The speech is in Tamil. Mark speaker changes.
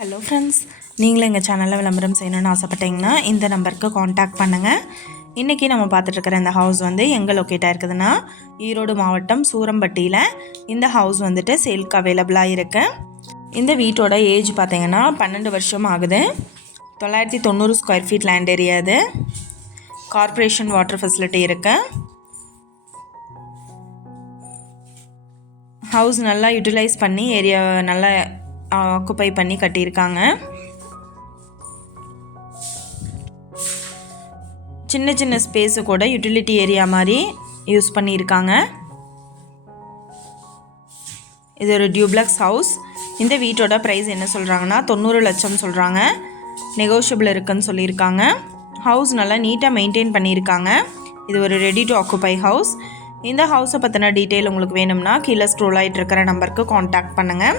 Speaker 1: ஹலோ ஃப்ரெண்ட்ஸ் நீங்களும் எங்கள் சேனலில் விளம்பரம் செய்யணும்னு ஆசைப்பட்டீங்கன்னா இந்த நம்பருக்கு காண்டாக்ட் பண்ணுங்கள் இன்றைக்கி நம்ம பார்த்துட்ருக்கிற இந்த ஹவுஸ் வந்து எங்கே லொக்கேட்டாக இருக்குதுன்னா ஈரோடு மாவட்டம் சூரம்பட்டியில் இந்த ஹவுஸ் வந்துட்டு சேல்க்கு அவைலபிளாக இருக்குது இந்த வீட்டோட ஏஜ் பார்த்தீங்கன்னா பன்னெண்டு வருஷம் ஆகுது. தொள்ளாயிரத்தி தொண்ணூறு ஸ்கொயர் ஃபீட் லேண்ட் ஏரியா இது. கார்ப்பரேஷன் வாட்டர் ஃபெசிலிட்டி இருக்குது ஹவுஸ் நல்லா யூட்டிலைஸ் பண்ணி ஏரியா நல்லா ஆக்குப்பை பண்ணி கட்டியிருக்காங்க. சின்ன சின்ன ஸ்பேஸு கூட யூட்டிலிட்டி ஏரியா மாதிரி யூஸ் பண்ணியிருக்காங்க. இது ஒரு டியூப்ளக்ஸ் ஹவுஸ் இந்த வீட்டோட ப்ரைஸ் என்ன சொல்கிறாங்கன்னா தொண்ணூறு லட்சம் சொல்கிறாங்க நெகோஷியபிள் இருக்குன்னு சொல்லியிருக்காங்க. ஹவுஸ் நல்லா நீட்டாக மெயின்டைன் பண்ணியிருக்காங்க. இது ஒரு ரெடி டு ஆக்குப்பை ஹவுஸ் இந்த ஹவுஸை பற்றின டீட்டெயில் உங்களுக்கு வேணும்னா கீழே ஸ்க்ரோல் ஆகிட்டு இருக்கிற நம்பருக்கு காண்டாக்ட் பண்ணுங்கள்